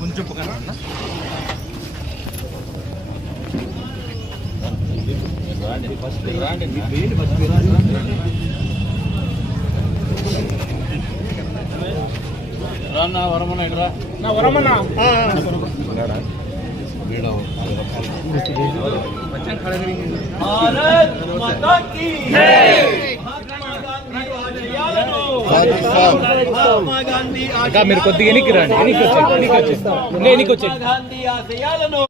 కొంచెం రాన్నా వరమన్న ఇట్రా నా వరమన్న మీరు కొద్దిగా ఎన్నికి రండి ఎన్నికి వచ్చే గాంధీ ఆశయాలను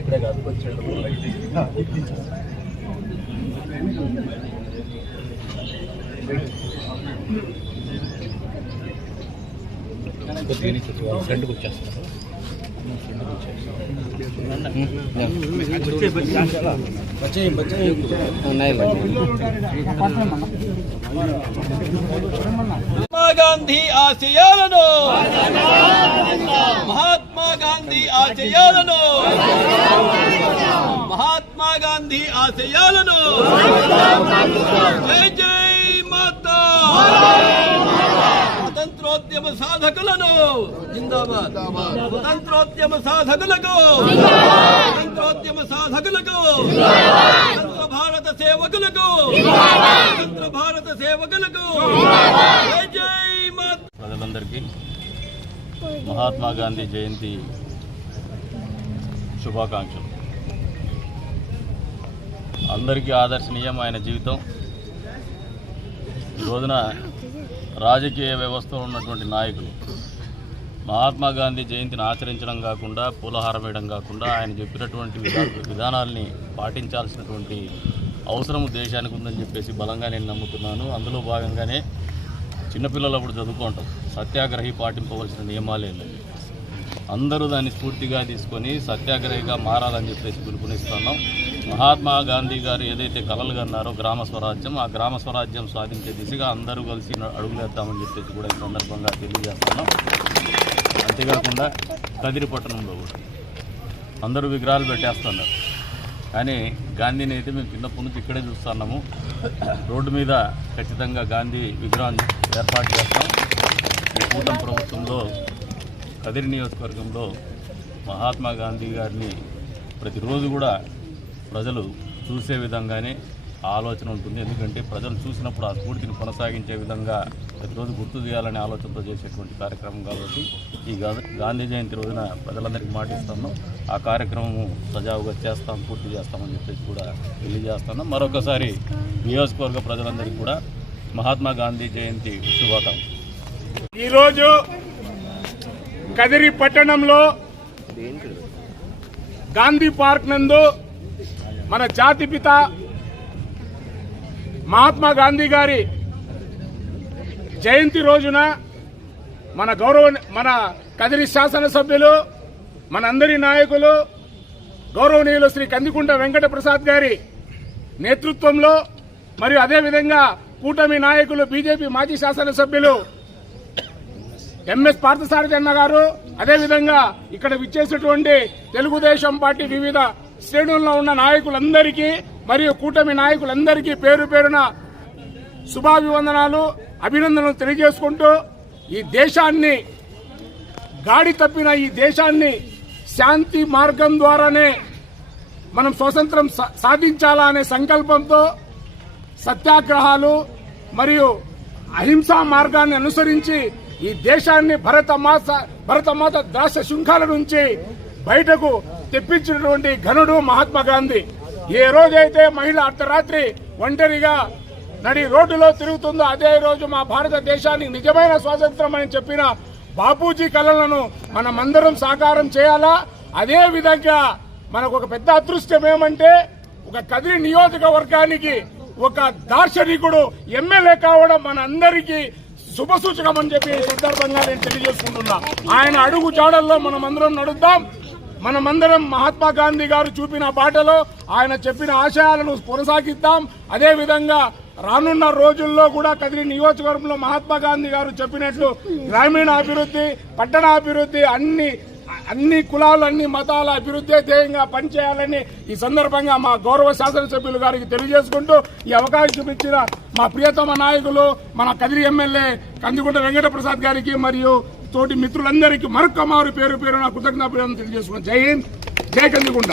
ఇక్కడే కాదు ఫ్రెండ్కి వచ్చేస్తారు మహాత్మా గాంధీ ఆశయాలను మహాత్మా గాంధీ ఆశయాలను మహాత్మా గాంధీ ఆశయాలను జై జై మాతా స్వతంత్రోద్యమ సాధకులను జిందాబాద్ స్వతంత్రోద్యమ సాధకులకు స్వతంత్రోద్యమ సాధకులకు స్వతంత్ర భారత సేవకులకు స్వతంత్ర భారత సేవకులకు జై జై మాతా. ప్రజలందరికీ మహాత్మా గాంధీ జయంతి శుభాకాంక్షలు. అందరికీ ఆదర్శనీయం ఆయన జీవితం. ఈ రోజున రాజకీయ వ్యవస్థలో ఉన్నటువంటి నాయకులు మహాత్మా గాంధీ జయంతిని ఆచరించడం కాకుండా పూలహారం వేయడం కాకుండా ఆయన చెప్పినటువంటి విధానాల్ని పాటించాల్సినటువంటి అవసరం దేశానికి ఉందని చెప్పేసి బలంగా నేను నమ్ముతున్నాను. అందులో భాగంగానే చిన్నపిల్లలు అప్పుడు చదువుకుంటాం, సత్యాగ్రహి పాటింపవలసిన నియమాలే లేదు. అందరూ దాన్ని స్ఫూర్తిగా తీసుకొని సత్యాగ్రహిగా మారాలని చెప్పేసి పిలుపునిస్తున్నాం. మహాత్మా గాంధీ గారు ఏదైతే కలలు కన్నారో గ్రామ స్వరాజ్యం, ఆ గ్రామ స్వరాజ్యం సాధించే దిశగా అందరూ కలిసి అడుగులేద్దామని చెప్పేసి కూడా ఈ సందర్భంగా తెలియజేస్తున్నాం. అంతేకాకుండా కదిరి పట్టణంలో కూడా అందరూ విగ్రహాలు పెట్టేస్తున్నారు, కానీ గాంధీని అయితే మేము చిన్నప్పటి నుంచి ఇక్కడే చూస్తున్నాము. రోడ్డు మీద ఖచ్చితంగా గాంధీ విగ్రహాన్ని ఏర్పాటు చేస్తాం. ఈ కూటమి ప్రభుత్వంలో కదిరి నియోజకవర్గంలో మహాత్మా గాంధీ గారిని ప్రతిరోజు కూడా ప్రజలు చూసే విధంగానే ఆలోచన ఉంటుంది. ఎందుకంటే ప్రజలు చూసినప్పుడు ఆ స్ఫూర్తిని కొనసాగించే విధంగా ప్రతిరోజు గుర్తు చేయాలనే ఆలోచనతో చేసేటువంటి కార్యక్రమం కాబట్టి ఈ గాంధీ జయంతి రోజున ప్రజలందరికీ మాటిస్తున్నాం. ఆ కార్యక్రమం సజావుగా చేస్తాం, పూర్తి చేస్తామని చెప్పేసి కూడా తెలియజేస్తున్నాం. మరొకసారి నియోజకవర్గ ప్రజలందరికీ కూడా మహాత్మా గాంధీ జయంతి శుభాకాంక్షలు. ఈరోజు కదిరి పట్టణంలో గాంధీ పార్క్ నందు మన జాతిపిత మహాత్మా గాంధీ గారి జయంతి రోజున మన కదిరి శాసనసభ్యులు, మనందరి నాయకులు గౌరవనీయులు శ్రీ కందికుంట వెంకట ప్రసాద్ గారి నేతృత్వంలో మరియు అదేవిధంగా కూటమి నాయకులు బీజేపీ మాజీ శాసనసభ్యులు ఎంఎస్ పార్థసారథి అన్న గారు, అదేవిధంగా ఇక్కడ విచ్చేసినటువంటి తెలుగుదేశం పార్టీ వివిధ శ్రేణుల్లో ఉన్న నాయకులందరికీ మరియు కూటమి నాయకులందరికీ పేరు పేరున శుభాభివందనాలు, అభినందనలు తెలియజేసుకుంటూ ఈ దేశాన్ని గాడి తప్పిన ఈ దేశాన్ని శాంతి మార్గం ద్వారానే మనం స్వతంత్రం సాధించాలా అనే సంకల్పంతో సత్యాగ్రహాలు మరియు అహింసా మార్గాన్ని అనుసరించి ఈ దేశాన్ని భరతమాత దాస శృంఖాల నుంచి బయటకు తెప్పించినటువంటి ఘనుడు మహాత్మా గాంధీ. ఏ రోజైతే మహిళ అర్ధరాత్రి ఒంటరిగా నడి రోడ్డులో తిరుగుతుందో అదే రోజు మా భారతదేశానికి నిజమైన స్వాతంత్రం అని చెప్పిన బాపూజీ కలలను మనమందరం సాకారం చేయాలా. అదే విధంగా మనకు ఒక పెద్ద అదృష్టం ఏమంటే ఒక కదిరి నియోజకవర్గానికి ఒక దార్శనికుడు ఎమ్మెల్యే కావడం మన అందరికీ శుభసూచకం అని చెప్పి ఈ సందర్భంగా నేను తెలియజేసుకుంటున్నా. ఆయన అడుగు జాడల్లో మనమందరం నడుద్దాం. మనమందరం మహాత్మా గాంధీ గారు చూపిన బాటలో ఆయన చెప్పిన ఆశయాలను కొనసాగిద్దాం. అదేవిధంగా రానున్న రోజుల్లో కూడా కదిరి నియోజకవర్గంలో మహాత్మా గాంధీ గారు చెప్పినట్లు గ్రామీణ అభివృద్ధి, పట్టణ అభివృద్ధి అన్ని కులాలు అన్ని మతాల అభివృద్ధి ధ్యేయంగా పనిచేయాలని ఈ సందర్భంగా మా గౌరవ శాసనసభ్యులు గారికి తెలియజేసుకుంటూ ఈ అవకాశం ఇచ్చిన మా ప్రియతమ నాయకులు మన కదిరి ఎమ్మెల్యే కందికుంట వెంకట ప్రసాద్ గారికి మరియు తోటి మిత్రులందరికీ మరొక్క మారు పేరు పేరు నా కృతజ్ఞతలు తెలియజేసుకున్నాను. జై హింద్, జై కందికుంట.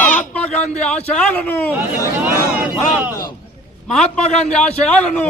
మహాత్మా గాంధీ ఆశయాలను మహాత్మా గాంధీ ఆశయాలను